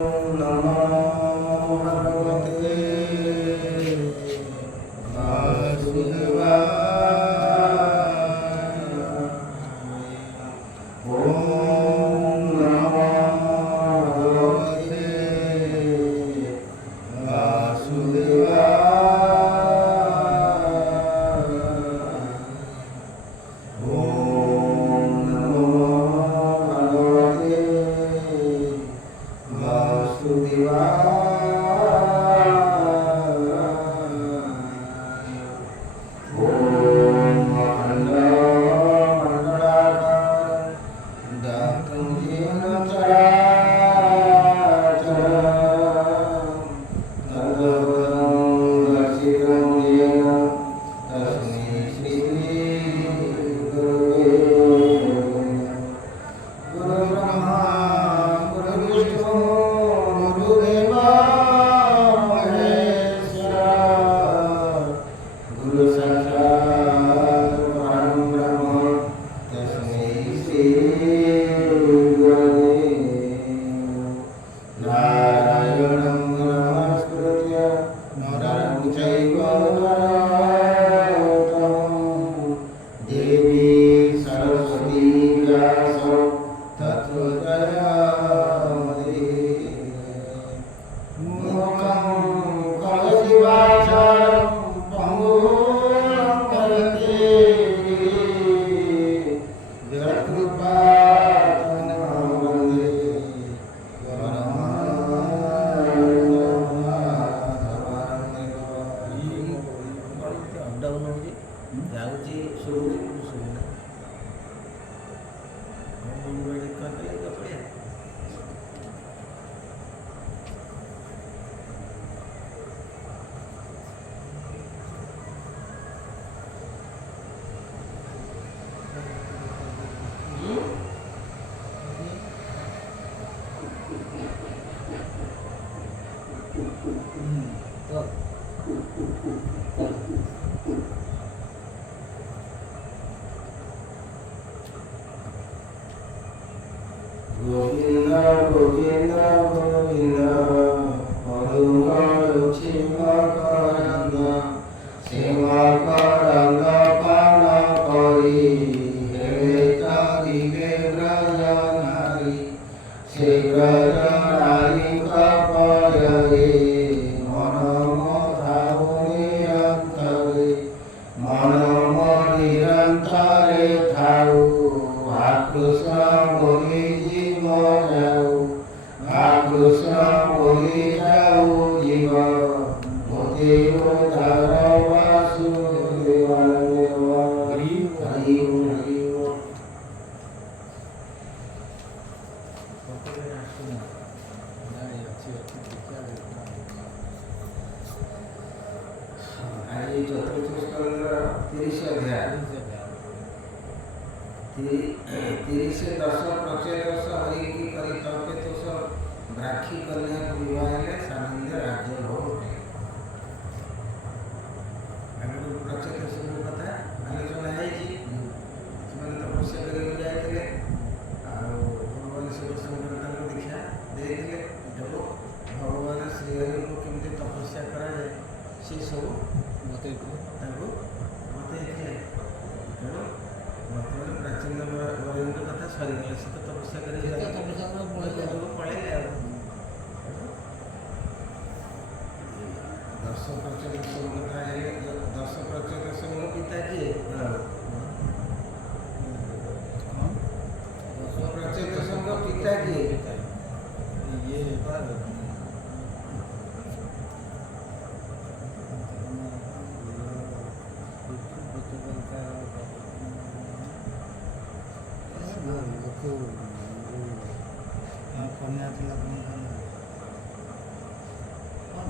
नमो भगवते वासुदेवाय। ओम नमो भगवते वासुदेवाय। ओम नमो भगवते वासुदेवाय। ओम अखंड मंडलाकारं व्याप्तं येन चराचरं तद्भुतं दर्शितं येन तस्मै श्री गुरुवे नमः। गुरुब्रह्मा गुरुविष्णु गुरुदेवो महेश्वरः। गुरु साक्षात् परं ब्रह्म तस्मै श्री गुरवे नमः। नारायणं नमस्कृत्य नरं चैव नरोत्तमं देवी सरस्वती व्यासं ततो जयमुदीरये। मूकं करोति वाचालं पङ्गुं लङ्घयते यत्कृपातमहं वन्दे ଅପଡାଉନ୍ ହେଉଛି ଯାଉଛି ଶୁଭୁଛି ଶୁଭୁନି କରିଦେଲେ ତ ପଡ଼ିଆ गोविंद गोविंद गोविंद मधुकर क्षीमकरंद क्षीमकरंद पान करी हेले चारिगे ब्रज नारी से ब्रज नारी कपयरे मनम धाउ निरंतरे मनम निरंतरे थाउ कृष्ण बोली जीव जाऊ कृष्ण बोली जाऊ जीव मोते उद्धार वासुदेवाय हरि हरि हरि। आज चतुर्थ स्कंद 30 अध्याय 30 दश प्रचय दश हरि की करी तर्के तो सब ब्राखी कन्या को विवाह है सानंद राज्य भोग आगे प्रचय दश कथा आलोचना है ସେମାନେ ତପସ୍ୟା କରିବାକୁ ଯାଇଥିଲେ ଆଉ ଭଗବାନ ଶିବଶଙ୍କର ତାଙ୍କୁ ଦୀକ୍ଷା ଦେଇଥିଲେ ଏବଂ ଭଗବାନ ଶ୍ରୀହରିଙ୍କୁ କେମିତି ତପସ୍ୟା କରାଯାଏ ସେସବୁ ତାଙ୍କୁ ବତେଇଥିଲେ। ତେଣୁ ବର୍ତ୍ତମାନ ପ୍ରାଚୀନ ବରେଣ୍ୟ କଥା ସରିଗଲା। ସେ ତ ତପସ୍ୟା କରି ପଳେଇଲେ ଆଉ ଦଶ ପ୍ରଚୟ ଦଶ କଥା ହେଲେ ଦଶ ପ୍ରଚୟ ଦଶ ପିତା କିଏ? ଦଶ ପ୍ରଚୟ ଦଶଙ୍କ ପିତା କିଏ? କନ୍ୟା ଥିଲା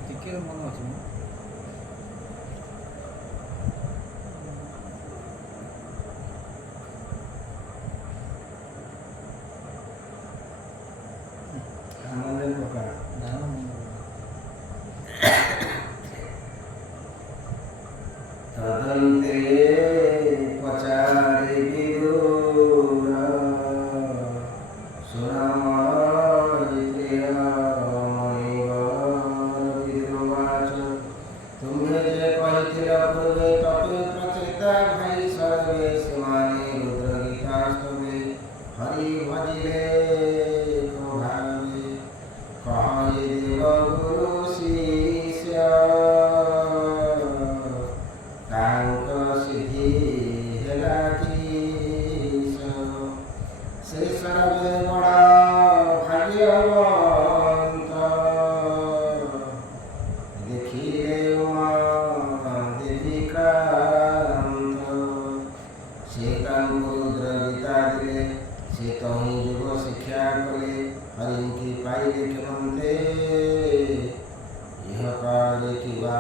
ଟିକେ ମନ ଅଛି ମୁଁ तदन्ते पचारे विदुर सुनामयित्रेय केवंते यह काले किवा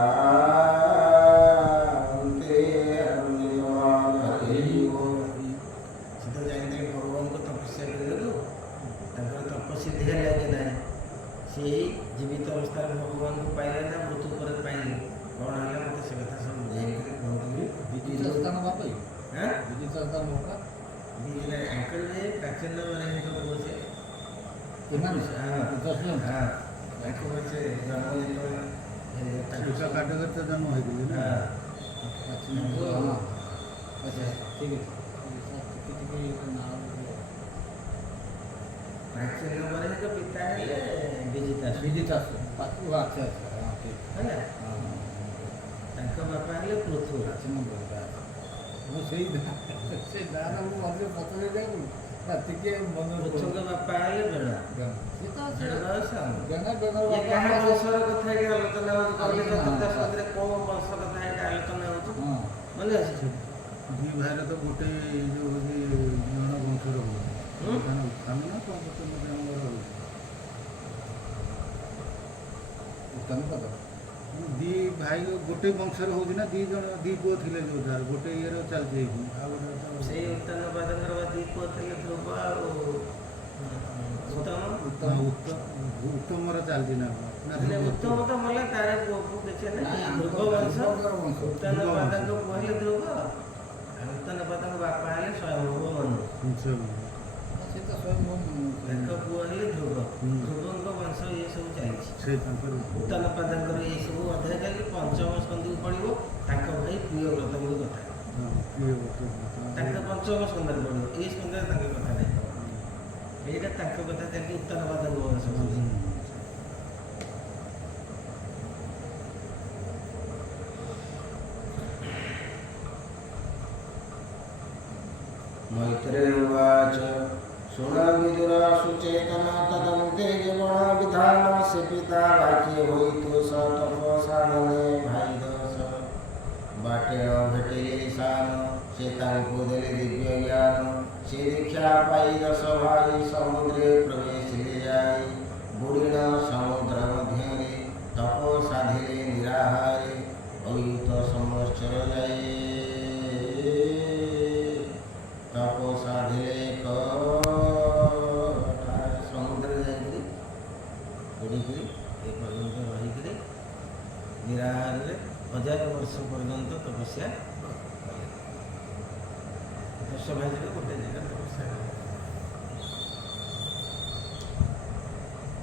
अंते अरण्यवान हरे वो सीधा जाइए भगवान को तपस्या करे तो तंकर तपस्या ढेर लगे ना से जीवित अवस्था भगवान को पाइले ना मृत्यु पर पाइले कौन है मत से कथा सब बुझाई के कौन विजित स्थान बापा हैं विजित स्थान बापा बीजले अंकल ने प्राचीन वाले को बोले किमान हां दर्शन हां ताको से जन्म तो उसका काटकर तो जन्म हो गई ना हां हां अच्छा ठीक है कितने नाम प्राचीन वाले का पिता है विजिता विजित अच्छा अच्छा हां ठीक है ना हां ताको बापा है पृथु प्राचीन बोलता वो सही से दाना वो वाले पता नहीं क्या ना ठीक है मन पृथु का बापा है बेड़ा सीता बेड़ा साम गना गना ये कहा वंशर कथा के आलोचना हो कहले चतुर्दश सदरे को वंश कथा है आलोचना हो हां माने अछि दी भाई तो गोटे जो होगी जन वंशर हो खाना खाना ना कौन तो मत हमर हो उत्तम पद दी भाई गोटे वंशर हो ना दी जन दी पुओ थिले जो धार गोटे इयर चल जाई आ से उत्तम बादंगर दी को थिले ध्रुव और उत्तम उत्तम उत्तम रा चल दिना ने उत्तम तो मले तारे को बेचे ना ध्रुव वंश उत्तम बादंग पहले ध्रुव उत्तम बादंग बापा है स्वयं मनु से तो स्वयं एक पुओ है ध्रुव ध्रुव को वंश ये सब चली से तंकर उत्तम बादंगर ये सब अध्याय के पंचम स्कंद पड़िबो ताको भाई प्रिय व्रत को कथा प्रिय वस्तु ताके पंचम स्कंद पड़िबो ए स्कंद ताके कथा नहीं एटा ताको कथा जे उत्तम बादंग वंश मैत्रेयवाच सुनाविदुरा सुचेतना तदन्ते गमना विधानस्य पिता वाक्य होइतु स तपसानने भाई दस बाटेण भेटिले सान से तांको देले दिव्य ज्ञान से दीक्षा पाई दस भाई समुद्रे प्रवेश ले जाए बुढ़िण समुद्र मध्य तप साधिले निराहारे अयुत संवत्सर जाए तप साधिले समुद्र जाए बुढ़ी ए पर्यंत रहीकि निराहार 1000 वर्ष पर्यंत तपस्या दश भाई गोटे जगह तपस्या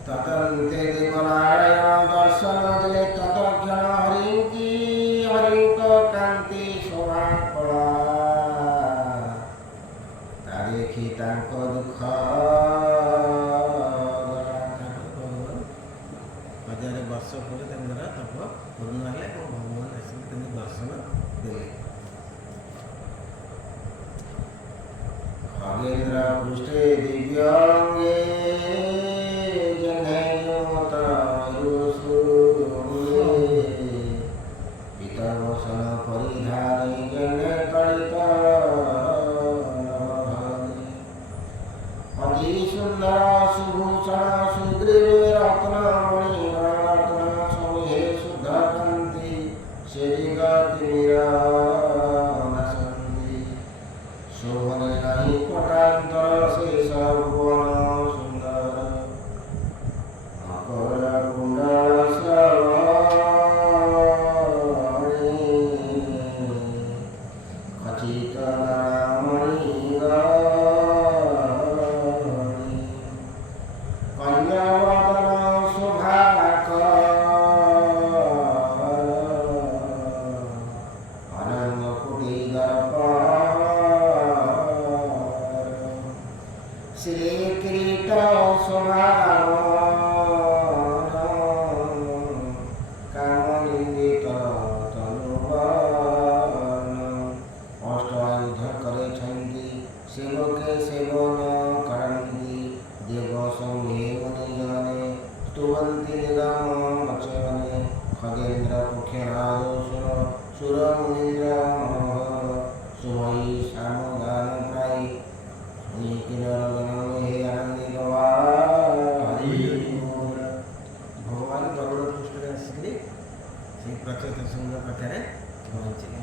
ततन्ते देवनारायण दर्शन दिले ततक्षण हरिंक कांति शोभा कला ता देखी तांको दुख 1000 वर्ष पर तप पूर्ण है भगवान आसिक दर्शन देले खगेन्द्र पृष्ठे दिव्यांगे पितवसन परिधानी जने तड़ित अति सुंदर सुभूषण सुग्रीव रत्न मणि रत्न समुहे शुद्ध कांति शेरिगति निरानसंधि शोभने नहीं पटांतर शेष भुवन सुंदर मकर कुंडल श्रवणी खचित नामणि कन्यावदन शोभाकर अनंग कुटी श्री किरीट शोभान कामनिंदित तनुवन अष्टायुध करे छंदी सेवके सेवन करंदी देव संगे मुनिजने स्तुवन्ति निगम मचने खगेन्द्र पुख्यनाद सुर मुनीन्द्र मनोहर सुमयी सामगान प्राय किन्नर गण हे आनंदी हरि बोल। ଅଚ୍ୟୁତ ଶୃଙ୍ଗ ପାଖରେ ପହଞ୍ଚିଲେ।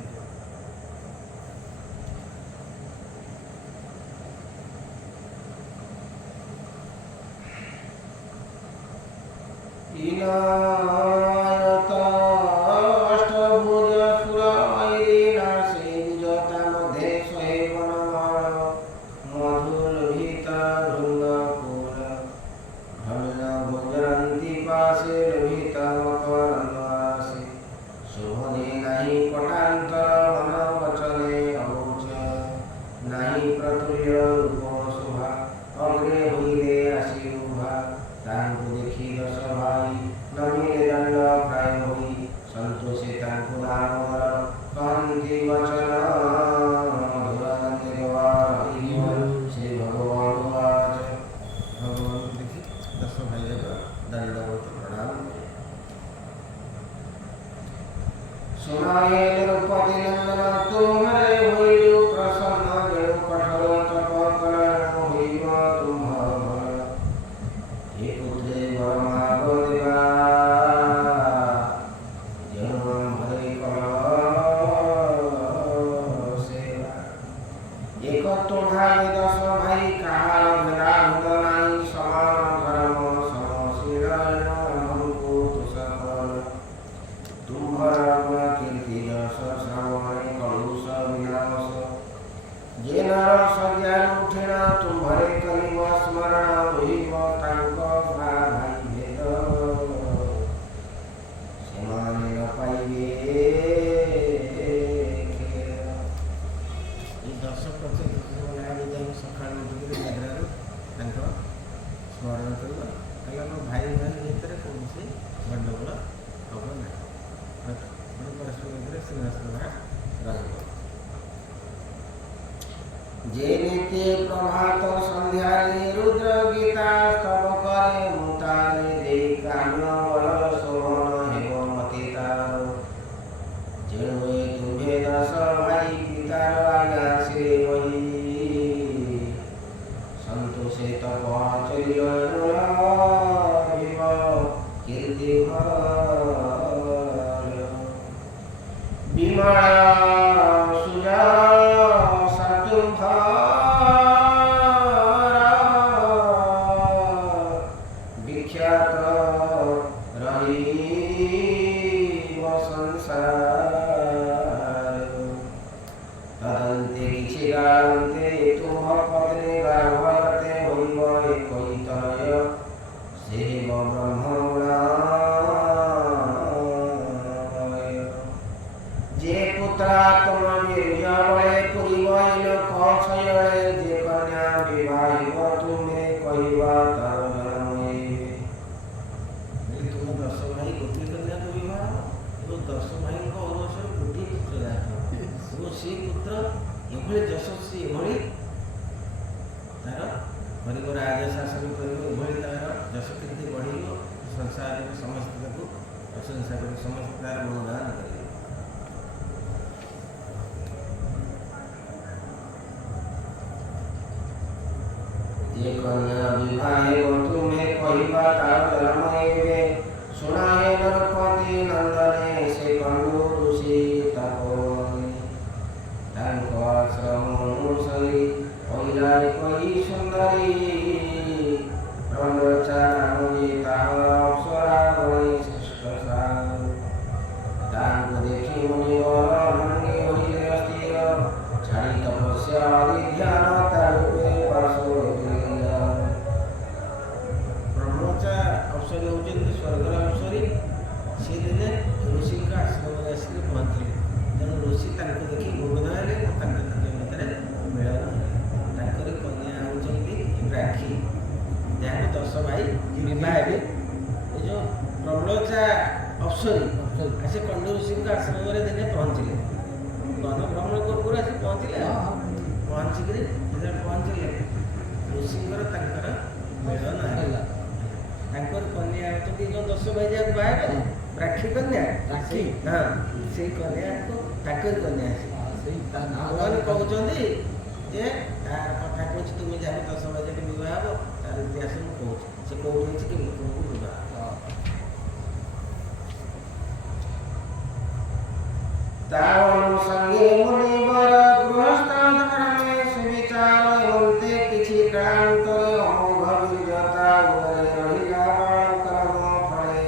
হে মুনিবর গৃহস্থ ধর্মে সুবিচার বলতে কিছু ক্রান্তরে অমোঘ বীর্যতা উরে রহিলা কাল কর্ম ফলে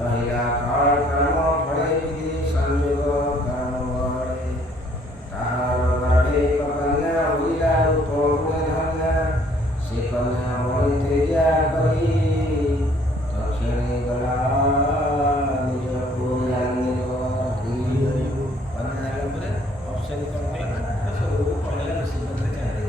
রহিলা কাল কর্ম ফলে বিধি সংযোগ কর্ম বলে তাহার গর্ভে কন্যা হইলা রূপ গুণে ধন্যা সে কন্যা বলিতে যা করি দক্ষিণে গলা নিজ পুরাণে কন্যা ହେଲା ପରେ ଅପସନ୍ କ'ଣ କଲା ନା ସବୁ ପଳେଇଲା ଋଷି ପାଖରେ ଚାଲି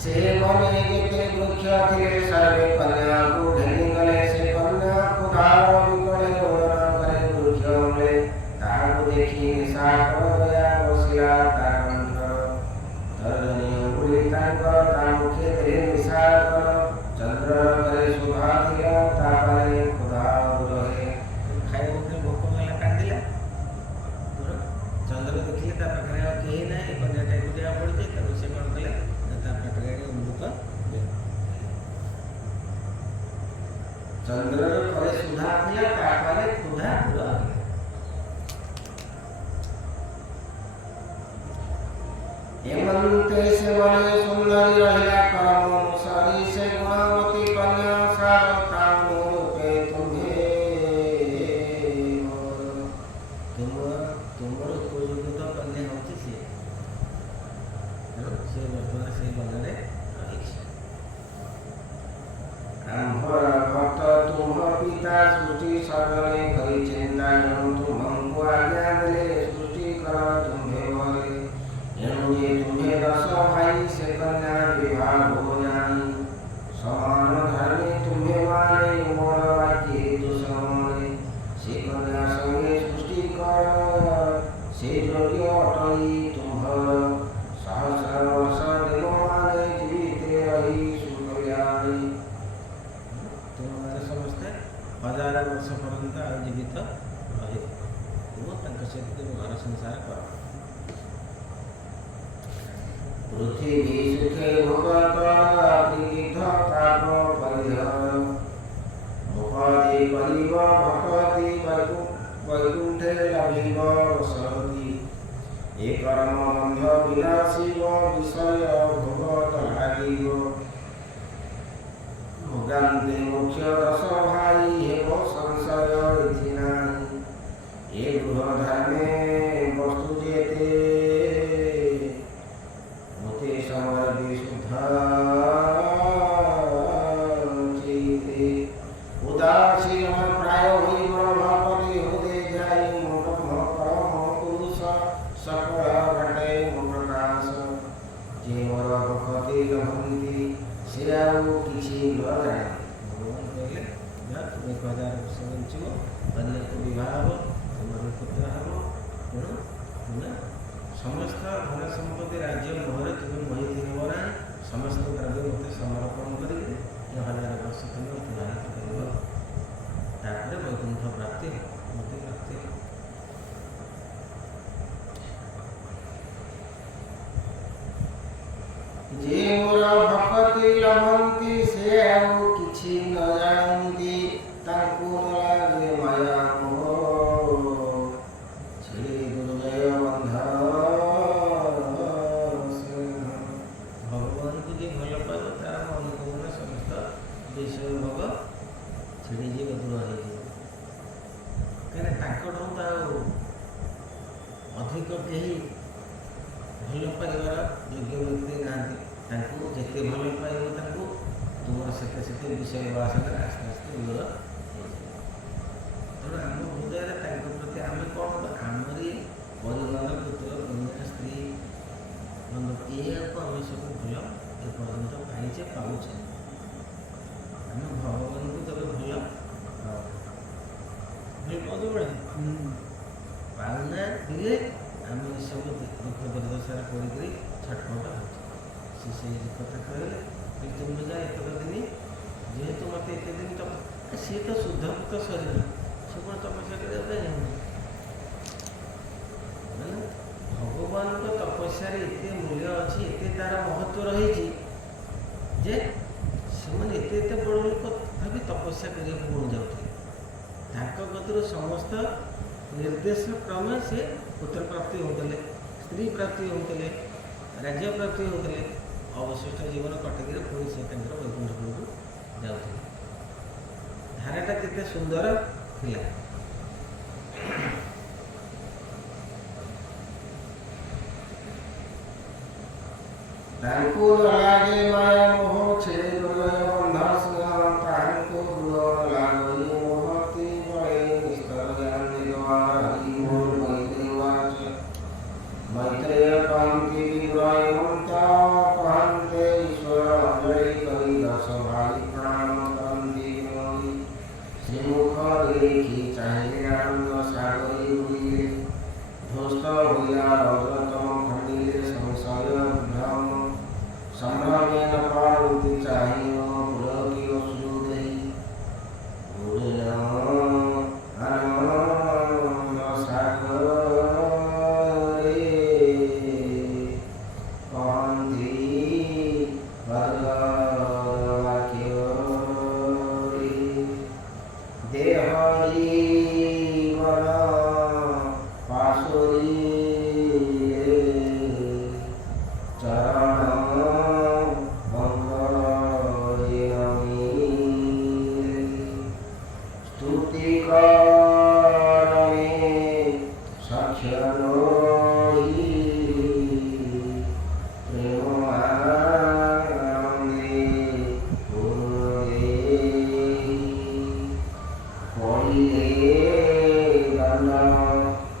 ସେ ବନେ ଯେତେ ବୃକ୍ଷ ଥିଲେ ସର୍ବେ କନ୍ୟାକୁ ଘେନି ଗଲେ ସେ କନ୍ୟା କ୍ଷୁଧାର ବିକଳେ ରୋଦନ କରେ ବୃକ୍ଷ ମୂଳେ ତାହାକୁ ଦେଖି ନିଶା କରଦୟା ବସିଲା ତା କଣ୍ଠ ତରଜନୀ ଅଙ୍ଗୁଳି ତାଙ୍କର ତା ମୁଖେ ଦେଲେ ନିଶା କର ଚନ୍ଦ୍ର କରେ ଶୋଭା ଥିଲା ତା ପାରେ କ୍ଷୁଧା ରହେ ଖାଇବା ଭିତରେ ଭୋକ ହେଲା କାନ୍ଦିଲା ଚନ୍ଦ୍ର ଦେଖିଲେ ତା ପାଖରେ ଆଉ କେହି ନାହିଁ କନ୍ୟାଟା ଏକୁଟିଆ ପଡ଼ିଛି ତାକୁ ସେ କ'ଣ କଲେ ନା ତା ପାଖରେ ଅମୃତ ଦେଲେ ଚନ୍ଦ୍ରର କରେ ସୁଧା ଥିଲା ତା ପାରେ କ୍ଷୁଧା ରହେ हेमंते से बने सुंदरी रहिला करम अनुसारी से गुणवती कन्या सारताम रूपे तुम्हे तुमर उपयुक्त कन्या होती से वर्तमान से बनरे रहिछि आम्भर भक्त तुम पिता सृष्टि सर्वने करी चिंता तुमको आज्ञा देले सृष्टि कर तुम्हे बरे एणु जे तुम्हें दस भाई से कन्या विवाह हो जाई समान धर्मे तुम्हें माने मोर वाक्य दुसमने से कन्या संगे सृष्टि कर से योग्य अटई तुम्हर सहस्र वर्ष देव माने जीवित रही सुकल्याणी तुम्हारे समस्ते 1000 वर्ष पर्यंत जीवित रहे सहित घर संसार कर पृथ्वी सुखे भोगत अतिरिक्त ताप परिहर मुखदे कलिब भक्ति वैकुंठे लभिब वसति ए कर्म बंध विनाशिब विषय भोगत लागिब भोगान्ते मुख्य दश भाई हेब संशय इति नाही ए गृह धर्मे वस्तु जेते समर विशुद्धा चेते उदासीन प्राय हुई ब्रह्मपति हृदय जाई ब्रह्म परम पुरुष सकल घटे प्रकाश जे मोर भक्ति लभंती से आउ किछि न जाने भगवान कहले जा तुम 1000 वर्ष बंचिब कन्या को विवाह हो तुम्हार पुत्र हबो ना समस्त धन संपत्ति राज्य मोहरे तुम्हें मोहित हो ना समस्त द्रव्य मत समर्पण करेंगे 1000 वर्ष तुम्हें अतिबाहित कर वैकुंठ प्राप्ति मुक्ति प्राप्ति जे मोर भक्ति लभंती से आउ किछि न जानती ताकू न लागे माया मोह छेड़ी दुर्जय बंध भगवान को जे भल पाइब तार अनुकूल समस्त विषय भोग छेड़ी जी दूर हो अधिक कहीं भल पाइबार योग्य व्यक्ति नहांती जिते भल पाइब तुम से विषय वासना आस्ते आस्ते दूर तेणु आम हृदय प्रति आम कौन आमरी परिवार पुत्र कन्या स्त्री बंधु या आम सब भल एपर्यंत पाइचे पाचे आम भगवान को तब भल भल पाऊे पाऊना दिले आम सब दुख दुर्दशार पड़ी छटपट हो से कथा कहले तुम जा एक दिन जेहेतु मत एत दिन तप सी तो शुद्धभूत शरीर से कौन तपस्या करने भगवान तपस्या एत मूल्य अच्छी एत तार महत्व रही जे से बड़ लोक तथा तपस्या करने पड़ जाते ଭିତରୁ ସମସ୍ତ ନିର୍ଦ୍ଦେଶ କ୍ରମେ ସେ ପୁତ୍ର ପ୍ରାପ୍ତି ହେଉଥିଲେ, ସ୍ତ୍ରୀ ପ୍ରାପ୍ତି ହେଉଥିଲେ, ରାଜ୍ୟ ପ୍ରାପ୍ତି ହେଉଥିଲେ, ଅବଶିଷ୍ଟ ଜୀବନ କଟିକିରେ ପୁଣି ସେ ତାଙ୍କର ବୈକୁଣ୍ଠପୁରକୁ ଯାଉଥିଲେ। ଧାରାଟା କେତେ ସୁନ୍ଦର ଥିଲା। ତାଙ୍କୁ ଲାଗେ ମାୟା ମୋହ ଛେଳି ଗଲେ ବନ୍ଧ ସିଂହ, ତାଙ୍କୁ ଦୂର ଲାଗଇ ମୋହତି ବଳେ ନିସ୍ତର ଜାନି ହରି ମୋହ ମୈତ୍ରେୟ ମୈତ୍ରେୟ କହନ୍ତି ବିଗ୍ରହମନ୍ତ, କହନ୍ତେ ଈଶ୍ୱର ଅଞ୍ଜଳି କରି ଦଶ ଭାଇ ପ୍ରାଣ କରନ୍ତି ବିନୋଇ। ଶ୍ରୀମୁଖ ଦେଖି ଚାହିଁଲେ ଆନନ୍ଦ ସାଗରୀ ହୁଏ, ଧ୍ୱସ୍ତ ହୋଇଲା ରଜତମ ଖଣ୍ଡିଲେ ସଂଶୟ ଭ୍ରମ। ସମ୍ଭ୍ରମେଣ ପାର୍ବତୀ ଚାହିଁବ ପୁଲକି ଅଶ୍ରୁ ଦେଇ, ଉଡ଼ିଲ ଆନନ୍ଦ ସାଗରରେ କହନ୍ତି ଭଦ୍ରବାକ୍ୟରେ। ଦେହ ଜୀବନ ପାଶୋରି ଚରଣ স্তুতি করমে সখ্যনোহি, প্রেম আনন্দে পূর্ণদেহি। পড়িলে দণ্ড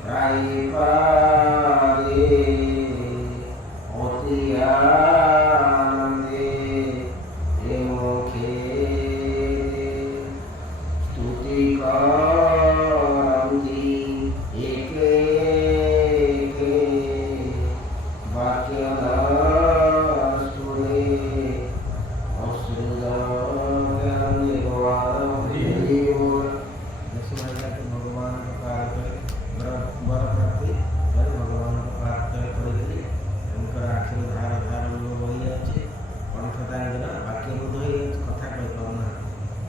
প্রায় পারে, অতি আনন্দে প্রেম খেলে। স্তুতি করন্তি একে একে, বাক্য শুনে অশ্রুদগ্ধে भगवान पार करे बर प्राप्ति भगवान पार करे उनकर आखिर धार धार बही जाए, कंठ तांजन बाक्य रुद्ध हो कथा कही पाना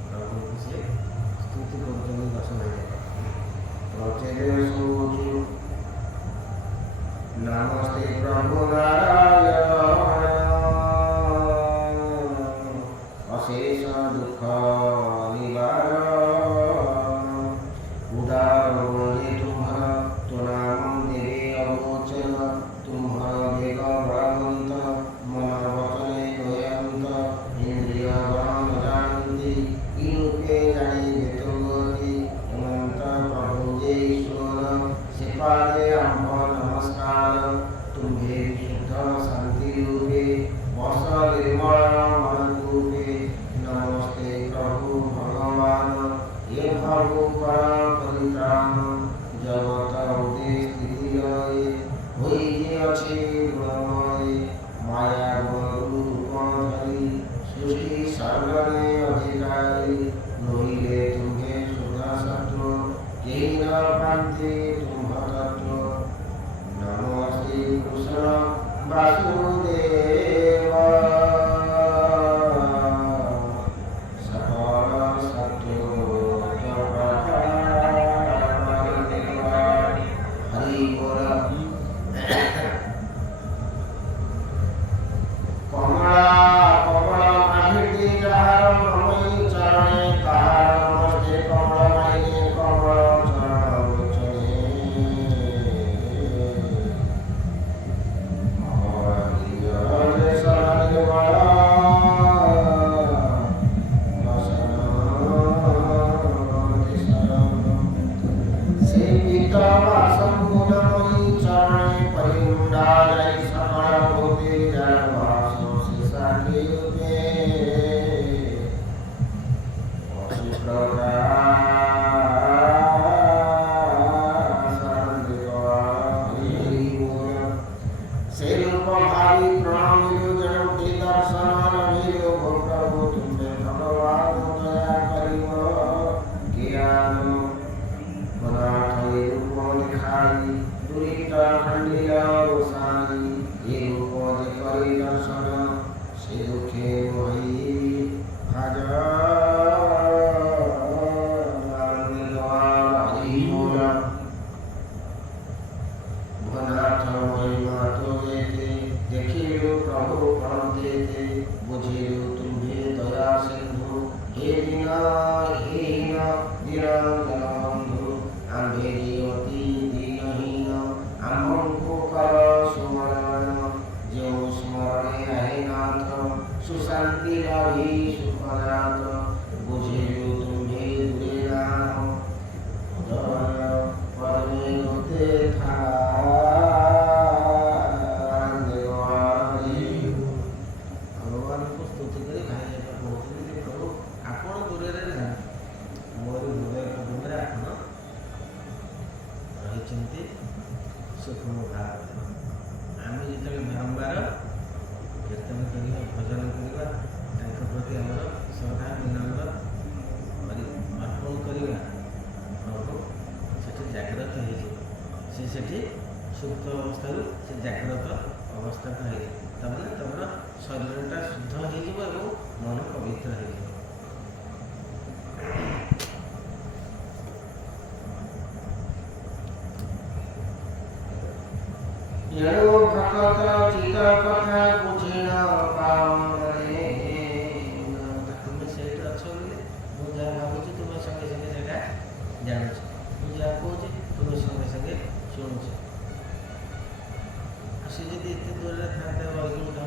प्रभु से स्तुति कर दश भाई। नमस्ते प्रभु नारायण, अशेष दुख निवारण। उदार बोले तुम्हारा तो नाम देवे अगोचर, तुम्हारा वेग बलवंत मन वचने गोयंत। इंद्रिय गण जानती इनके जानी बेतुगति, अनंत प्रभु जे ईश्वर से पादे आम्भ नमस्कार। तुम्हें शुद्ध शांति रूपे वस निर्मल मन रूपे, नमस्ते प्रभु भगवान ये प्रभु कर परित्राण। जगत उदे स्थिति लय होई जे अछि गुणमय, माया गुण रूप धरि सृष्टि सर्वने अधिकारी। नहिले तुम्हें शुद्ध सत्व केहि न पान्ति तुम तत्व। नमस्ते कृष्ण वासुदेव, सकल सत्व हरि बोल। कमला कमला माहिती जहार ब्रह्मई चरणे, ताहार नमस्ते कमल माहिनी कमल चरण लोचने। हरि शरण निर्मल शांति लाभी सुखदात बुझे जो तुम्हें दूरे नाम परमे होते था भगवान को स्तुति करे भाई जब कहते हैं प्रभु आपण दूरे ना मोर हृदय कदमरे आपण रही सुखम भाव आम जो बारंबार कीर्तन करवा भजन करवा प्रति आमर श्रद्धा विनम्र अर्पण करवा प्रभु से जाग्रत हो सुप्त अवस्था से जाग्रत अवस्था को तुम शरीरटा शुद्ध हो मन पवित्र हो भक्त चित कथा बुझे पावे तुम से मुझे भावुँ तुम संगे संगे जगह जान मुझे कौच तुम संगे संगे शुणुच सी जब एत दूर था वैकुंठ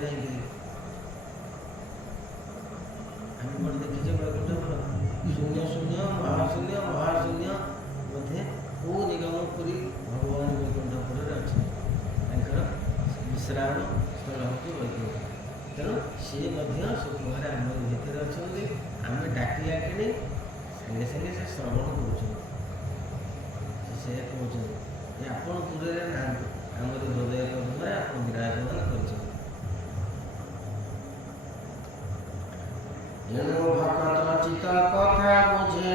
जाकि आम कौन देखीचे वैकुंठ शून्य शून्य महाशून्य मध्य को निगमपुरी भगवान वैकुंठपुर अच्छे विश्राम स्थल हूँ वैकुंठ तेणु सी सुखमय आम भितर अच्छा आम डाकिया कि सागे सागे से श्रवण कर आप दूर ना आम हृदय कदमरे आप विराजमान कर भक्त चित कथा बुझे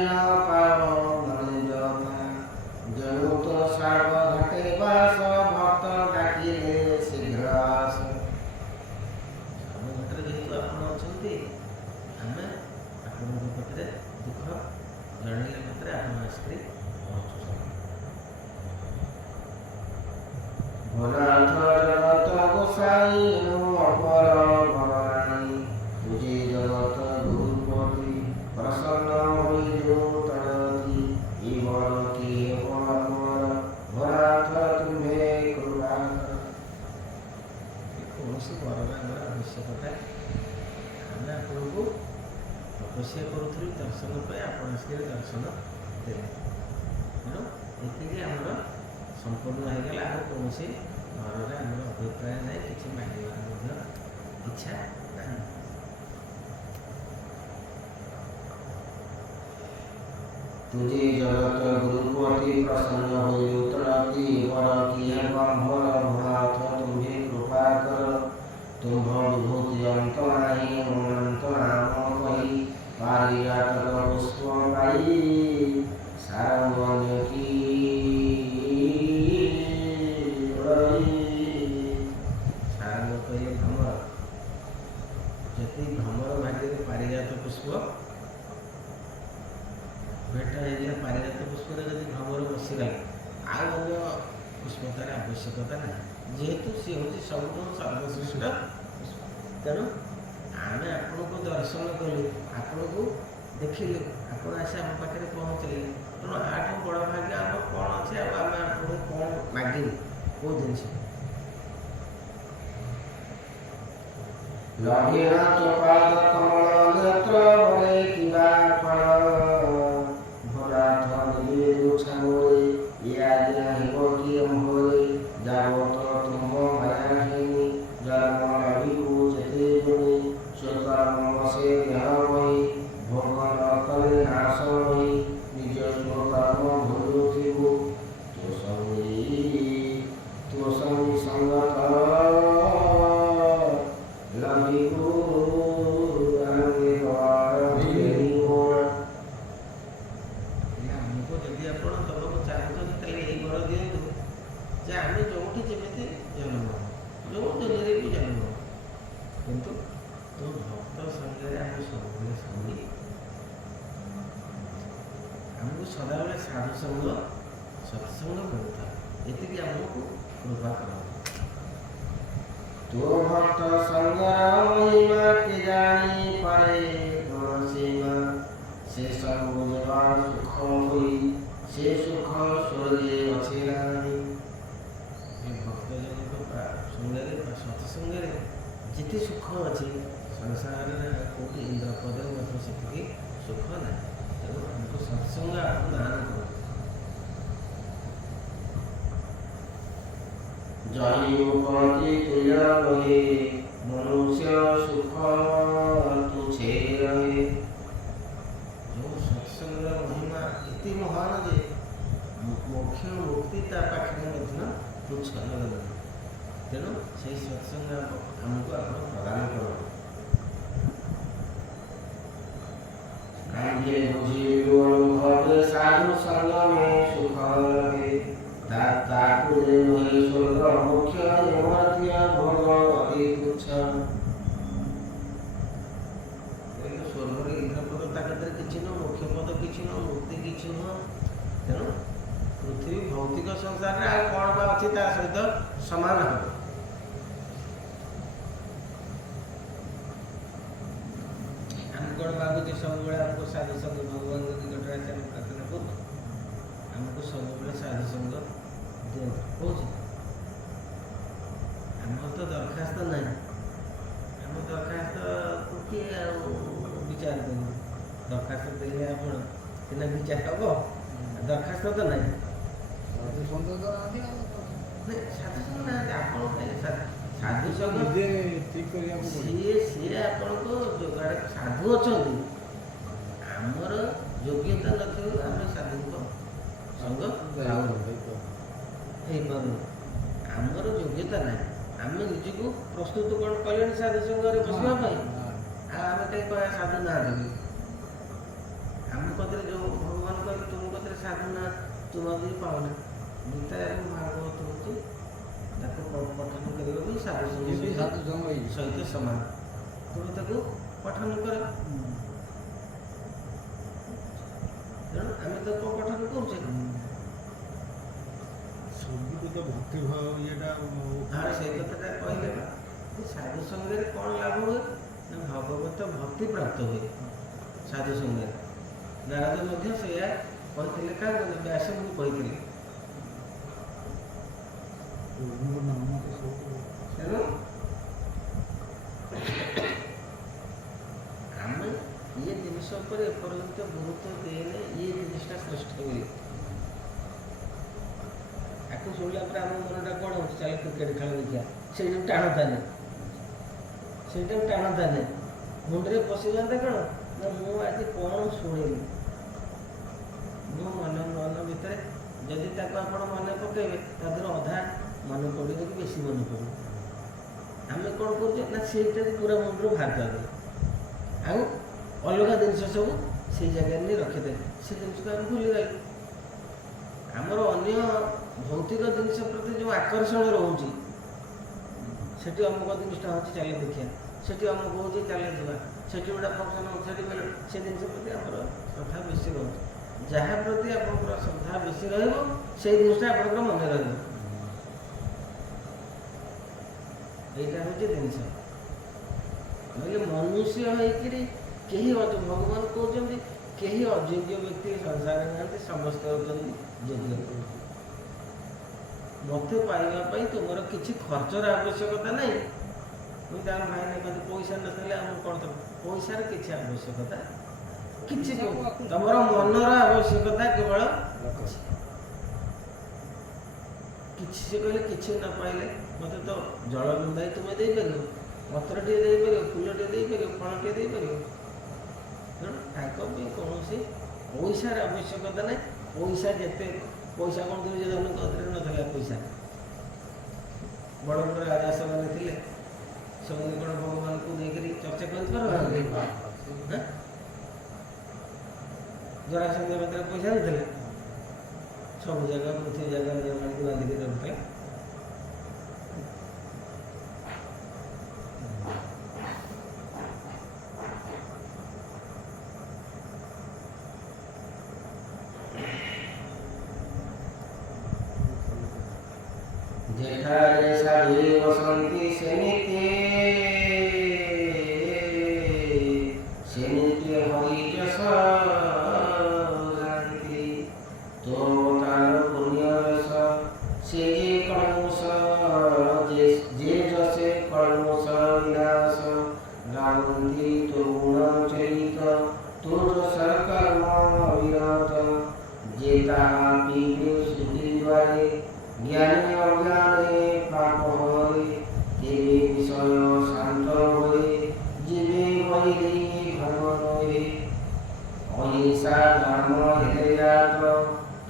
जनु तो सार्व घटे बास भक्त डाकिले शीघ्र आस घटे जेहेतु आप आम आपण पाखे दुख जनइला मात्रे आप आसिक भोलाथ जगत गोसाई अपर भवानी तुझे जगत गुरुपति प्रसन्न होई जो तड़ती इवर की भोलाथ तुम्हें कृपा कौन सी वरदान आवश्यकता आम आपको तपस्या करूँ दर्शन पर आप दर्शन देते तेणु ये आमर संपूर्ण होगा आ कौन घर आम अभिप्राय ना कि मांगवार इच्छा ना तुझे जगत गुरुपति प्रसन्न हो उतरती वर किए ब्रह्मर भोलाथ तुम्हें कृपा कर तुम विभूति अंत नाही अनंत नाम कही पारिजातक पुष्प पाई सारंग की सारंग कहे भ्रमर जति भ्रमर भाग्य पारिजात पुष्प भेटा है पारिजात पुष्प जब भ्रमर बसगला आउ पुष्पतार आवश्यकता ना जेहेतु सी हूँ सब सर्वश्रेष्ठ तेणु आम आपण को दर्शन कलु आपण को देखिले आप आसी आम पाखे पहुँचले तेणु आठ बड़ भाग्य आम कौन अच्छे आम आपको कौन मागिलु कौ जिन लभेना तो पाद कमल नेत्र बरे किबा फल भोलाथ निवेदु छांगोरे या दिना हेबो कि मोरे जाबो तो तुम माया हेनी जन्म लभिकु जेते जोनी स्वकर्म से देह होई भोगन कले नाश होई निज स्वकर्म भूलुथिबु तो संगी संगत लभिकु आनंदे द्वार भेरी मोर हमको जदि आपण तबको चाहते ताले एई बर दियंतु जे आमे जोठी जेमिति जन्म जो जनेरे भी जन्म किंतु तो भक्त संगे आम सब संगी आमको सदाबले साधु संग सत्संग मिलता ये आमको कृपा कर तो भक्त संग महिमा के जानी पाए सीमा से संग सुख हुई से सुख स्वर्गे अच्छे नहीं भक्त जन संगे सत्संगे जिते सुख अच्छे ସଂସାରରେ କେଉଁଠି ଇନ୍ଦ୍ରପଦରେ ମଧ୍ୟ ସେତିକି ସୁଖ ନାହିଁ। ତେଣୁ ଆମକୁ ସତ୍ସଙ୍ଗ ଆମକୁ ଦାନ କରୁ। ଜୟପତି ତୁଲ୍ୟ ରହେ ମନୁଷ୍ୟ ସୁଖ ତୁଛେ ରହେ। ଯେଉଁ ସତ୍ସଙ୍ଗର ମହିମା ଏତେ ମହାନ ଯେ ମୋକ୍ଷ ମୁକ୍ତି ତା ପାଖରେ ମଧ୍ୟ ତୁଚ୍ଛ ନଗଦ। ତେଣୁ ସେହି ସତ୍ସଙ୍ଗ ଆମକୁ ଆପଣ ପ୍ରଦାନ କରନ୍ତୁ। କାଞ୍ଜେ ବୁଝିଲୁ ଅନୁଭବ ସାଧୁ ସଙ୍ଗ ମେ ସୁଖ ରହେ। ତାକୁ ନୁହେଁ ସ୍ୱର୍ଗ ମୁଖ୍ୟ ମର୍ତ୍ତ୍ୟ ଭୋଗ ଅତି ତୁଚ୍ଛ। ସ୍ୱର୍ଗରେ ଇନ୍ଦ୍ରପଦ ତା କତିରେ କିଛି ନୁହଁ, ମୁଖ୍ୟ ପଦ କିଛି ନୁହଁ, ମୁକ୍ତି କିଛି ନୁହଁ। ତେଣୁ ପୃଥିବୀ ଭୌତିକ ସଂସାରରେ ଆଉ କ'ଣ ବା ଅଛି ତା ସହିତ ସମାନ ହେବ। ଆମେ କ'ଣ ଭାବୁଛେ ସବୁବେଳେ ଆମକୁ ସାଧୁ ସଙ୍ଗ ଭଗବାନଙ୍କ ନିକଟରେ ଆସି ଆମେ ପ୍ରାର୍ଥନା କରୁଛୁ, ଆମକୁ ସବୁବେଳେ ସାଧୁ ସଙ୍ଗ ଦିଅନ୍ତୁ କହୁଛି। ଆମର ତ ଦରଖାସ୍ତ ନାହିଁ, ଆମ ଦରଖାସ୍ତକୁ କିଏ ଆଉ ବିଚାର କରିବ? ଦରଖାସ୍ତ ଦେଲେ ଆପଣ ସିନା ବିଚାର ହେବ, ଦରଖାସ୍ତ ତ ନାହିଁ। ସାଧୁ ସଙ୍ଗ ତ ନାହାନ୍ତି ଆଉ। ନାଇଁ, ସାଧୁ ସଙ୍ଗ ନାହାନ୍ତି ଆପଣ ସାଧୁ ସଙ୍ଗ ନିଜେ ଠିକ୍ କରିବାକୁ ପଡ଼ିବ। ସିଏ ଆପଣଙ୍କ ଯୋଗାଡ଼ ସାଧୁ ଅଛନ୍ତି, ଆମର ଯୋଗ୍ୟତା ନଥିବାରୁ ଆମେ ସାଧୁଙ୍କ ସଙ୍ଗ ହେଇପାରୁନୁ। ଆମର ଯୋଗ୍ୟତା ନାହିଁ, ଆମେ ନିଜକୁ ପ୍ରସ୍ତୁତ କ'ଣ କଲେଣି ସାଧୁ ସଙ୍ଗରେ ବସିବା ପାଇଁ? ଆଉ ଆମେ କାହିଁ କହିବା ସାଧୁ ନାହାନ୍ତି? ଆମ କତିରେ ଯେଉଁ ଭଗବାନ କହିଲେ ତୁମ କତିରେ ସାଧୁ ନା ତୁମ ବି ପାଉନା। ଗୀତା ଏବଂ ଭାଗବତ ହେଉଛି ତାକୁ ପଠନ କରିବା ବି ସାଧୁ ସଙ୍ଗ ସହିତ ସମାନ। ତୁମେ ତାକୁ ପଠନ କର। ତେଣୁ ଆମେ ତ କ'ଣ ପଠନ କରୁଛେ? ସବୁଠୁ ତ ଭକ୍ତିଭାବ ଇଏଟା ହଁ, ସେଇ କଥାଟା କହିଲେ ବା ସାଧୁ ସଙ୍ଗରେ କ'ଣ ଲାଭ ହୁଏ ନା ଭଗବତ ଭକ୍ତି ପ୍ରାପ୍ତ ହୁଏ ସାଧୁ ସଙ୍ଗରେ। ନାରଦ ମଧ୍ୟ ସେଇଆ କହିଥିଲେ, କାରଣ ବ୍ୟାସଙ୍କୁ କହିଥିଲେ। ତେଣୁ ଆମେ ଇଏ ଜିନିଷ ଉପରେ ଏପର୍ଯ୍ୟନ୍ତ ଗୁରୁତ୍ୱ ଦେଇନେ, ଇଏ ଜିନିଷଟା ଶ୍ରେଷ୍ଠ ବୋଲି। ଆକୁ ଶୁଣିଲା ପରେ ଆମ ମନଟା କ'ଣ ହେଉଛି? ଚାଲ କ୍ରିକେଟ ଖେଳ ଦେଖିବା। ସେଇଟାକୁ ଟାଣନ୍ତାନି, ସେଇଟାକୁ ଟାଣନ୍ତାନି। ମୁଣ୍ଡରେ ପଶିଯାଆନ୍ତା କ'ଣ ନା ମୁଁ ଆଜି କ'ଣ ଶୁଣିଲି। ମୋ ମନ ଭିତରେ ଯଦି ତାକୁ ଆପଣ ମନେ ପକାଇବେ ତା ଦେହରେ ଅଧା ମନେ ପଡ଼ିବ କି ବେଶୀ ମନେ ପଡ଼ିବ। ଆମେ କ'ଣ କରୁଛେ ନା ସେଇଟାକୁ ପୁରା ମୁଣ୍ଡରୁ ବାହାର କରିଦେବେ, ଆଉ ଅଲଗା ଜିନିଷ ସବୁ ସେଇ ଜାଗାରେ ନେଇ ରଖିଦେବେ। ସେ ଜିନିଷକୁ ଆମେ ଭୁଲିଗଲେ। ଆମର ଅନ୍ୟ ଭୌତିକ ଜିନିଷ ପ୍ରତି ଯେଉଁ ଆକର୍ଷଣ ରହୁଛି, ସେଠି ଅମୁକ ଜିନିଷଟା ହେଉଛି ଚାଲ ଦେଖିବା, ସେଠି ଅମୁକ ହେଉଛି ଚାଲ ଯିବା, ସେଠି ଗୋଟେ ଫଙ୍କସନ୍ ହେଉଛି ସେଠି ଗଲେ, ସେ ଜିନିଷ ପ୍ରତି ଆମର ଶ୍ରଦ୍ଧା ବେଶୀ ରହୁଛି। ଯାହା ପ୍ରତି ଆପଣଙ୍କର ଶ୍ରଦ୍ଧା ବେଶୀ ରହିବ ସେଇ ଜିନିଷଟା ଆପଣଙ୍କର ମନେ ରହିବ। ଏଇଟା ହେଉଛି ଜିନିଷ। ନହେଲେ ମନୁଷ୍ୟ ହେଇକିରି କେହି ଭଗବାନ କହୁଛନ୍ତି କେହି ଅଯୋଗ୍ୟ ବ୍ୟକ୍ତି ସଂସାରରେ ନାହାନ୍ତି, ସମସ୍ତେ ହେଉଛନ୍ତି ଯୋଗ୍ୟ। ମୋତେ ପାଇବା ପାଇଁ ତୁମର କିଛି ଖର୍ଚ୍ଚର ଆବଶ୍ୟକତା ନାହିଁ। ମୁଁ ତାର ଭାଇନା କହନ୍ତି ପଇସା ନଥିଲେ ଆମକୁ କ'ଣ ଦେବ? ପଇସାର କିଛି ଆବଶ୍ୟକତା କିଛି, ତମର ମନର ଆବଶ୍ୟକତା କେବଳ କିଛି। ସେ କହିଲେ କିଛି ନ ପାଇଲେ ମୋତେ ତ ଜଳ ବୁନ୍ଦାଇ ତୁମେ ଦେଇପାରିବ, ପତ୍ରଟିଏ ଦେଇପାରିବ, ଫୁଲଟିଏ ଦେଇପାରିବ, ଫଳଟିଏ ଦେଇପାରିବ। ତେଣୁ ତାଙ୍କ ପାଇଁ କୌଣସି ପଇସାର ଆବଶ୍ୟକତା ନାହିଁ। ପଇସା ଯେତେ ପଇସା କ'ଣ ଦେବେ? ଯେ ଧନଙ୍କ କତିରେ ନଥିଲା ପଇସା, ବଡ଼ ବଡ଼ ରାଜା ସେମାନେ ଥିଲେ, ସେମାନେ କ'ଣ ଭଗବାନଙ୍କୁ ନେଇକରି ଚର୍ଚ୍ଚା କରିପାରୁନାହାନ୍ତି? ଜରାସନ୍ଧ ଭିତରେ ପଇସା ନଥିଲା, ସବୁ ଜାଗା ପୃଥିବୀ ଜାଗାରେ ଜମାଣିକି ବାନ୍ଧିକି ରଖୁଥିଲା। যেখানে সাধু বসন্তি সেমিতে হরি যশ গান্তি তো তার পুণ্য রস সে रावन्ति तरुणचरित तुज सकर्म अविरत जेता पीवे सुधीवारे ज्ञाने अज्ञाने पाप होए देवे विषय शांत होए जीवे वैरे धर्म रोए अहिंसा धर्म हृदयात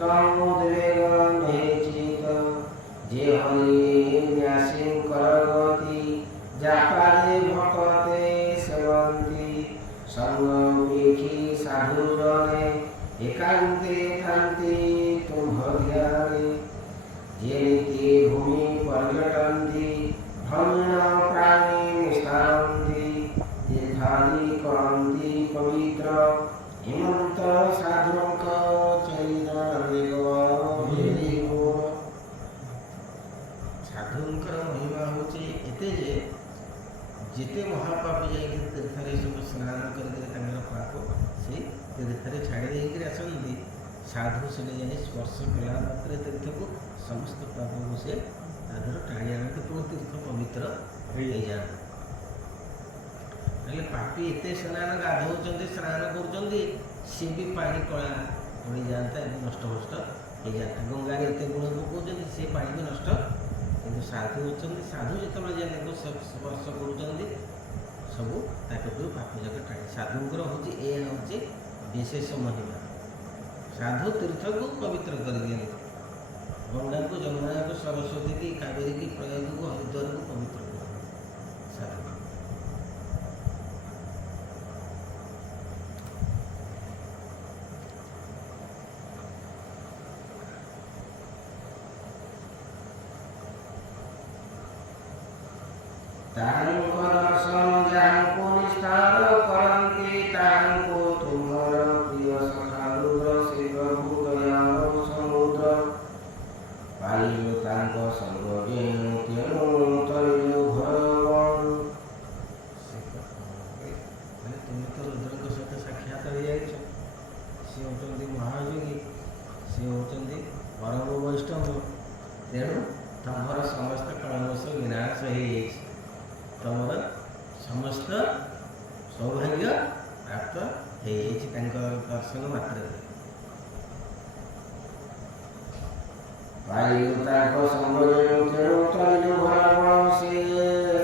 तम उद्वेग नहेचित जे हरि न्यासिं करगति जापारे भटते सेवन्ति संगमेखी साधु जने एकांते थान्ति तुम ध्याने जेते भूमि पर्यटन्ति भ्रमण प्राणी निष्ठान्ति तीर्थादि करन्ति पवित्र हिमंत साधुक साधुंकर महिमा होची एते जे जेते महापापी जाइए तीर्थरे सब स्नान करके पाप से तीर्थरे छाड़ी देकर आसती साधु से जाए स्पर्श कला मात्र तीर्थ को समस्त पाप को से तादर टाणी आनते तो तीर्थ पवित्र हो जाए पापी एते स्नान गाधौं स्नान कर सी भी पानी कला पड़ जाता है नष्ट भष्ट हो जाता गंगा एत गुण पकाउं सी पा भी नष्ट कि साधु अच्छा साधु जो जाने स्पर्श कर सबू पाप जाक टाणी साधुंर हूँ विशेष महिमा साधु तीर्थ को पवित्र कर दिए गंगा को जमुना को सरस्वती की कावेरी की प्रयाग को हरिद्वार को पवित्र कर साधु तांको दर्शन जानको निस्तार करन्ति तांको तुमर प्रिय सखारुद्र श्री प्रभु दयालो समुद्र पाइयो तांको संग जेनु तेनु तरियो भगवान तुम्हें तो रुद्र सहित साक्षात हो जाइछ सी होचंदी महायोगी सी होचंदी परम वैष्णव तेणु तमर समस्त कलमश विनाश हो जाइछ तमर समस्त सौभाग्य प्राप्त हो दर्शन मात्र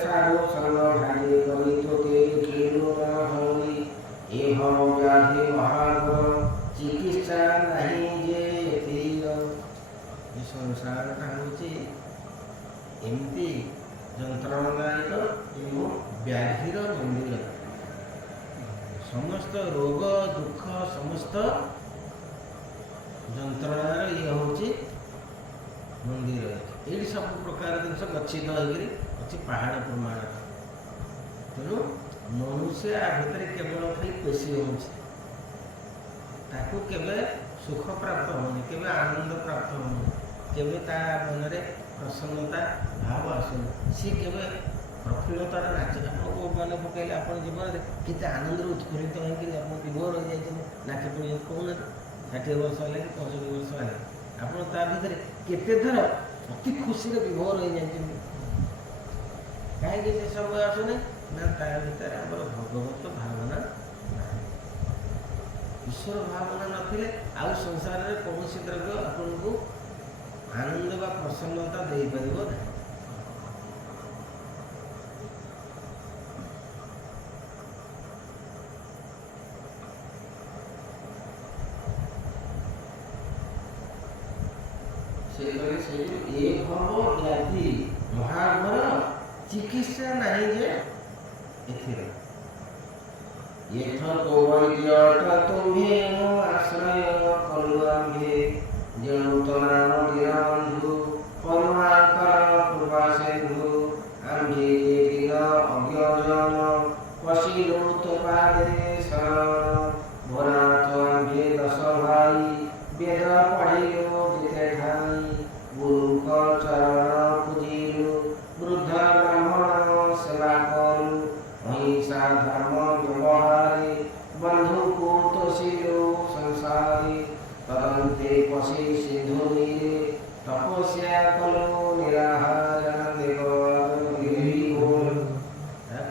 साधु संग भागी करी तोते खेलु ए व्याधि महाघोर चिकित्सा नहीं जे संसार हूँ एमती যন্ত্রণাদায়ক এবং ব্যাধির মন্দির समस्त रोग दुख समस्त যন্ত্রণার ইয়ে হচ্ছে মন্দির ये सब प्रकार जिन गच्छित होकर अच्छी पहाड़ प्रमाण तेणु मनुष्य आ भितर केवल खाली पेशी होता केवे सुख प्राप्त होनी केवे आनंद प्राप्त होनी केवे ता मन में प्रसन्नता भाव आसुन सी केवे प्रफुल्लतार नाच आपको मन पकड़े आप जीवन में केते आनंद उत्फुल्लित होकर आप विभोर हो जाए नाच पड़ कहूना 60 वर्ष है कि 65 वर्ष है आप भर केते थर अति खुशी विभोर हो जाए कहीं समय आसुना ना ता भर आम भगवत भावना ईश्वर भावना नथिले आउ संसार में कौन द्रव्य आपन को आनंद व प्रसन्नता दे परिबो ना से एक भव व्याधि महाघोर चिकित्सा नहीं जे एथिरे येथ तो वैद्यट तुम्हे आश्रय कलुआम्हे जेणु तनाम दीनबंधु करुणाकर कृपा सिंधु आम्हे दिन अज्ञजन पशिलु तो पादे शरण भोनाथ आम्हे 10 भाई वेद पढ़ियो जिते ठाई गुरु को चरण पूजिलु वृद्ध ब्राह्मण सेवा करू अहिंसा धर्म व्यवहारे बंधु को तोषिलु संसारे तरंते पशि सिंधु नीरे तपस्या कलु निराहार देव गिरि बोल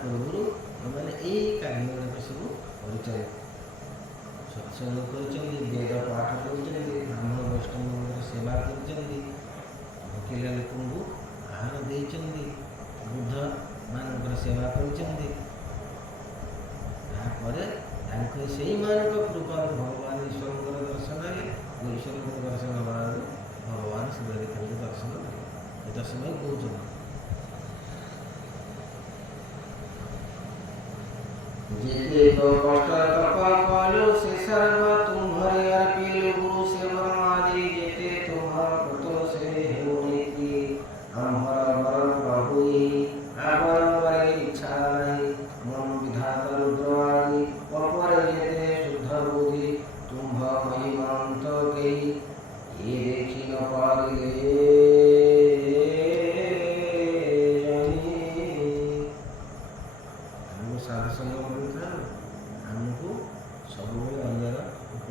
पूर्व ମାନେ ଏଇ କାର୍ଯ୍ୟ ଗୁଡ଼ାକ ସବୁ କରିଛନ୍ତି। ସତ୍ସଙ୍ଗ କରିଛନ୍ତି, ବେଦ ପାଠ କରିଛନ୍ତି, ବ୍ରାହ୍ମଣ ବୈଷ୍ଣବଙ୍କର ସେବା କରିଛନ୍ତି, ଭୋକିଲା ଲୋକଙ୍କୁ ଆହାର ଦେଇଛନ୍ତି, ବୃଦ୍ଧମାନଙ୍କର ସେବା କରିଛନ୍ତି। ତାପରେ ତାଙ୍କ ସେଇମାନଙ୍କ କୃପାରୁ ଭଗବାନ ଈଶ୍ୱରଙ୍କର ଦର୍ଶନ ହେଲେ। ଈଶ୍ୱରଙ୍କର ଦର୍ଶନ ହେବାରୁ ଭଗବାନ ଶିବଲିଙ୍ଗଙ୍କୁ ଦର୍ଶନ ଦେଲେ। ଏ ଦର୍ଶନ କହୁଛନ୍ତି जेते तो कष्ट तप कलो से सर्व तुम्हारे अर्पिल गुरु सेवन आदि जेते तुम्हार कृतो से होने की अमर वर प्रभु आवर वर इच्छा नहीं मन विधाता रुद्रवाणी अपर जेते शुद्ध बुद्धि तुम महिमंत गई ये देखी न पारिले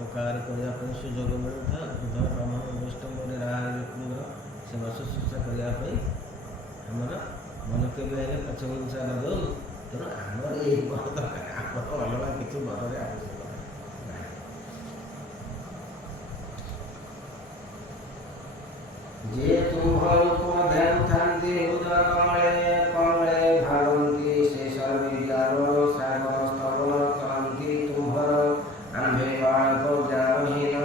उपकार करने सुजोग मिलता बुध ब्राह्मण वैष्णव ଲୋକଙ୍କର ସେବା ଶୁଶ୍ରୂଷା କରିବା ପାଇଁ ଆମର ମନ କେବେ ହେଲେ ପଛ ଘୁଞ୍ଚା ନ ଦେଉ। ତେଣୁ ଆମର ଏଇ ବର ଦରକାର, ଆମର ଅଲଗା କିଛି ବରରେ ଆବଶ୍ୟକ ନାହିଁ। ଯେ ତୁମ୍ଭ ରୂପ ଧ୍ୟାନଥାନ୍ତି ହୃଦୟ କମଳେ କମଳେ ଭାବନ୍ତି ସେ ସର୍ବେ ଜ୍ଞାନ ସାଗର ସ୍ତବନ କରନ୍ତି ତୁମ୍ଭର ଆମ୍ଭେ ବାଳକ ଜ୍ଞାନହୀନ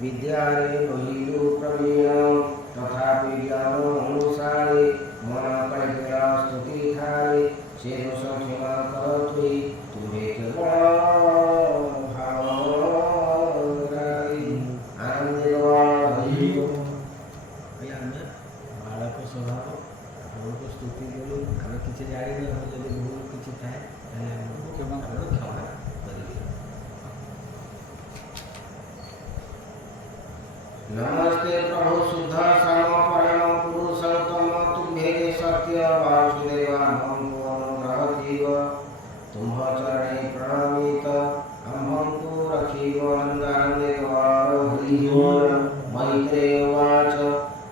ବିଦ୍ୟାରେ ରହିଲୁ ପ୍ରବୀଣ ତଥାପି ଜ୍ଞାନ ଅନୁସାରେ ମନ କଳିଲା ସ୍ତୁତି ଥାଏ ସେ ଦୋଷ କ୍ଷମା କର ତୁଇ ତୁମେ କେବଳ ଆମେ ବାଳକ ସ୍ୱଭାବ ଆପଣଙ୍କୁ ସ୍ତୁତି କଲୁ, ଆମେ କିଛି ଜାଣିନୁ, ଯଦି ଭୁଲ କିଛି ଥାଏ ତାହେଲେ ଆମକୁ କ୍ଷମା କରିବେ। नमस्ते प्रभु शुद्ध श्याम परम पुरुषोत्तम तुम्हे सत्य वासुदेव हमको अनुग्रह जीव तुम्ह चरणे प्रणमित हमको रखीव नंदानंदे द्वार हरि मैत्रेय वाच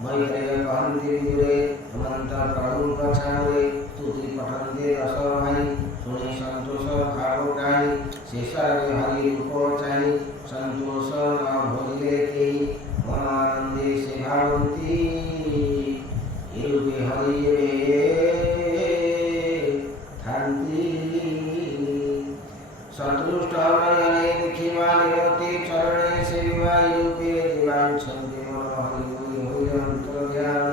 मैत्रेय कहन्ति विदुरे अनंत प्रभु कछारे स्तुति पठन्ते दश भाई सुनि संतोष भाव गाई शेषारे हरि रूप चाहि संतोष न भोजिले केहि मनानंदे से भावंती इरुपे हरिये थांती संतुष्ट हरिये देखिवा निरते चरणे से विवाह इरुपे जीवांछन्ति मन हरि होई अंतर ध्यान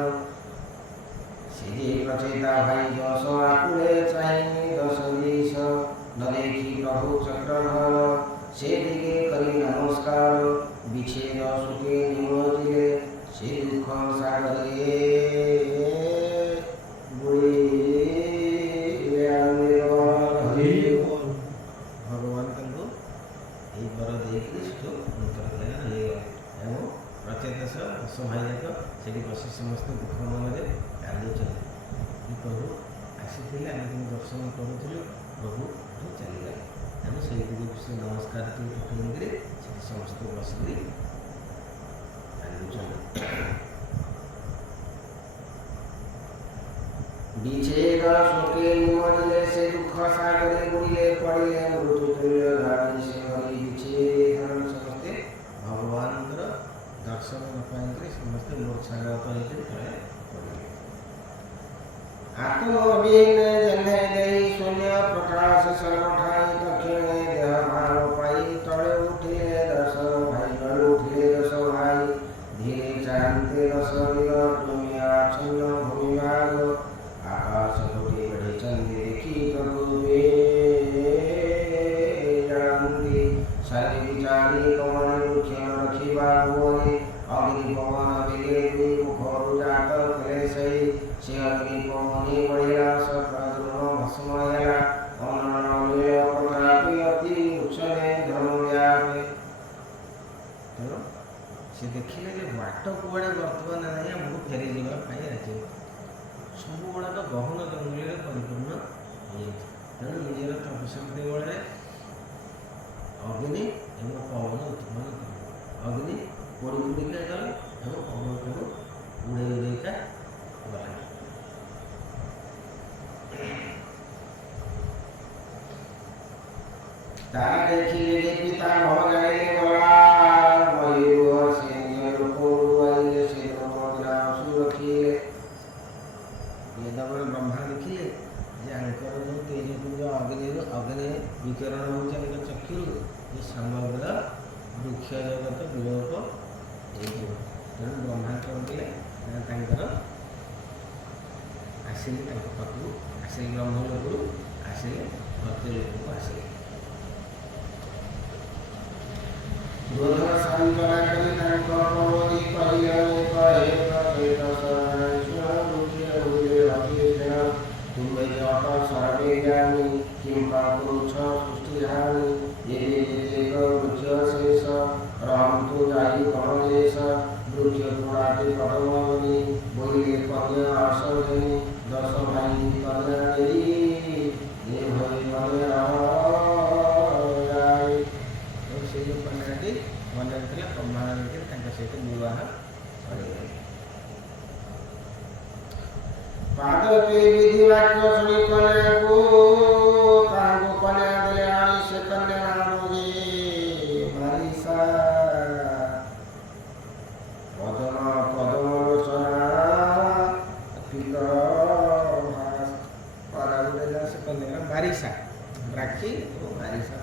सिद्धि प्रचेता भाई दस आकुले चाहिए दस देश न देखी प्रभु चक्रधर से दिगे करी नमस्कार विच्छेद सुखे निमोजिले से दुख सागरे भगवान को यही बर देखिए सुख अंतर्ध्यान हो एवं प्रचेतस असहाय से बसी समस्त दुख मन में कांदुचंदी प्रभु आसी आम दर्शन करूँ प्रभु चलीगले तेणु से नमस्कार पठेंगे समस्त बसिक विच्छेद शोके निमज्जिले से दुख सागरे बुड़िले पड़िले मृत्यु तुल्य धारी से हरि विच्छेद समस्ते भगवान दर्शन नपाई समस्ते मूर्छागत होते तले पड़िले आत्मविहीन जन्हे देई शून्य प्रकाश सर्वठाई दक्षिणे देह भाव पाई तले उठिले दस भाई गल उठिले दस भाई धीरे चाहते दस दिग भूमि आच्छन्न भूमिभाग आकाश कोटि बढ़े चंदे देखी प्रभुवे जानती सारी विचारी कमल रुखे रखिबा भुवने अग्नि पवन बेगे दुई मुखरु जात कले सही से अग्नि पवने बढ़िया सप्रादुर्म भस्मयला अननमीय प्रतापी अति उच्चने धर्मव्यापे से देखिले जे बाट कुआड़े वर्तमान नहीं हमको फेरी जीवा पाई राजी सब गुड़ाक गहन जंगल परिपूर्ण तेणु निजर तपशक्ति बल अग्नि एवं पवन उत्पन्न कर अग्नि पोड़ी पोड़िका गले एवं पवन को उड़े उड़ेका गला তারা দেখিলে পিতা ভজাইলে গলা ময়ূর সেন রূপাইলে সে রমনা সুরখিলে ये তারপরে ব্রহ্মা ଦେଖିଲେ ଯେ ଆଙ୍କର ଯେଉଁ ତେଜପୁଞ୍ଜ ଅଗ୍ନି ବିକିରଣ ହେଉଛି ଆଙ୍କ ଚକ୍ଷୁରୁ ଯେ ସମଗ୍ର ବୃକ୍ଷ ଜଗତ ବିଲୋପ ହେଇଯିବ। ତେଣୁ ବ୍ରହ୍ମା କ'ଣ କଲେ ନା ତାଙ୍କର ଆସିଲେ ତାଙ୍କ ପାଖକୁ ଆସିଲେ ବ୍ରହ୍ମଲୋକରୁ ଆସିଲେ ସତ୍ୟଲୋକକୁ ଆସିଲେ। କ୍ରୋଧ ସାନ୍ତ୍ୱନା କରି ତାଙ୍କ ପର୍ବତୀ କହିଲେ କହେ तुमे जट सर्वे ज्ञानी किं पापुरुष सृष्टिहानि ये एक वृक्ष शेष रहन्तु जाई गणदेश वृक्ष पुराति पदमनि बोले कन्या आसजनि दश भाई कन्या देई ये भई मने राय से जो कन्याटी मन ଥିଲା ବ୍ରହ୍ମାଣ୍ଡ ତାଙ୍କ ସହିତ ବିବାହ କରିଲେ। पादपे विधि वाक्य सुनी कन्याको तांको कन्या देले आनी से कन्या नाम जे मारिसा पदम लोचना पितर भास पारा देले से कन्या मारिसा राखी और मारिसा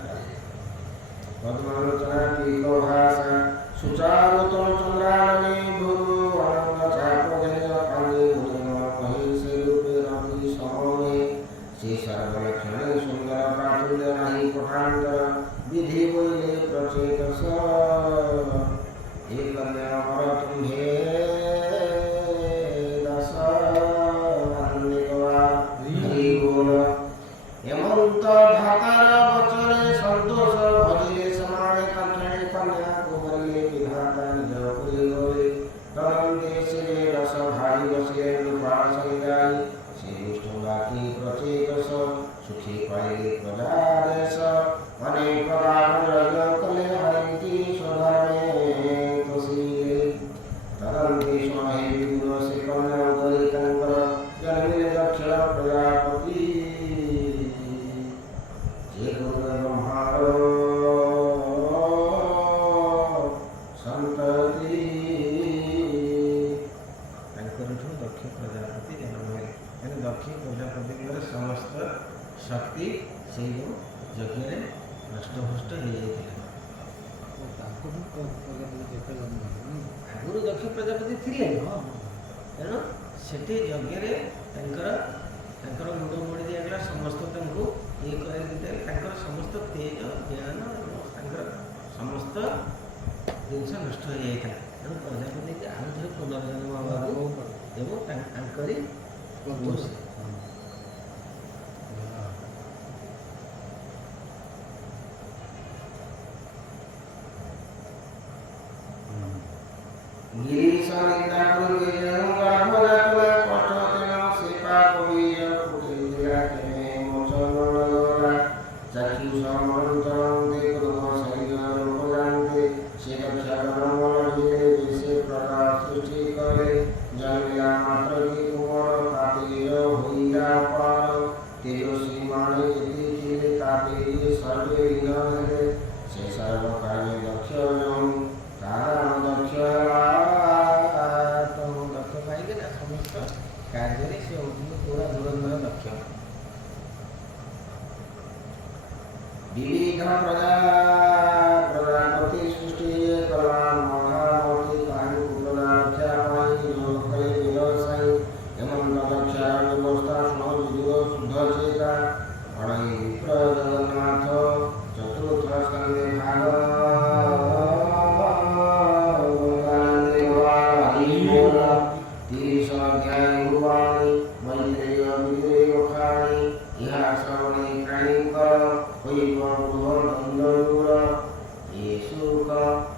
पदम लोचना पितर भास सुचारु तन चंद्रानने गुरु अनंग चाप जन पानी से सर्वलक्षण सुंदर प्राचुर्य नहीं पठांतर विधि बोले प्रचेतस एक कन्या पर तुम्हे दस अन्यवा हरि बोल हेमंत भातर बचरे संतोष भजिले समाने कंठे कन्या को बरले विधाता निज पुरी गोले तनंते से रस भाई बसे रूपा संगाई की प्रचेतस सुखी पाइले प्रजादेश अनेक राज कले हरिंती स्वधर्मे तोषीले तदंते स्वाहे विदुर से कन्या उदरी कंकर जन्मिले दक्षिण प्रजापति जे गुरु ब्रह्मारो संतति तांकरठु दक्ष प्रजापति जन्म है। दक्षिण प्रजापति समस्त शक्ति से यज्ञ नष्ट भ्रष्ट हो जाता आगुरी दक्ष प्रजापति थे तेणु से यज्ञ मुंड मोड़ी दिगला समस्त ये कर समस्त तेज ज्ञान समस्त जिनस नष्ट हो जाता तेणु प्रजापति के आउ थे पुनर्जन्म एवं गिरीश निंदा पूर्वे जनु गाभरा तुला कष्ट तेना सेपा कविय कुटिला के मोचनला चक्षु समंतरं दे कृम शरीर रूपजान्ते से रक्षाकरण मलजिले जैसे प्रकाश सृष्टि करे जन्मिला मात्र की कुमार तातेय होइला पार तेजस्वी माने यदि चिले तातेय सर्वे विघ्न से सर्व कार्य दक्ष जन कारण दक्ष कार्य से पूरा धुरंधर दक्ष विविध प्रजापति सृष्टि कला महामूर्ति कानु कुलना रक्षा पाई योग करे व्यवसायी हेमंत दक्षा व्यवस्था सुनो विदुर शुद्ध चेता अणई विप्र जगन्नाथ चतुर्थ स्कंदे भाग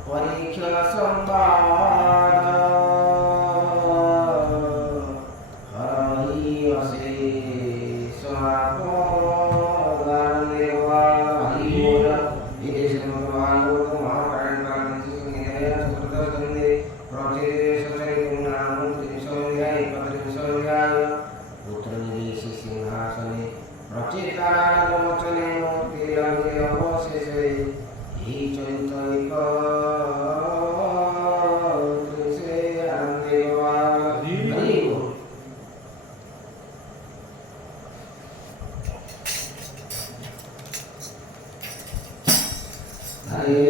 परीक्षा संवाद हरि अशेष पुत्र निवेश सिंहासने प्रचेता वचने मूर्ति Yeah.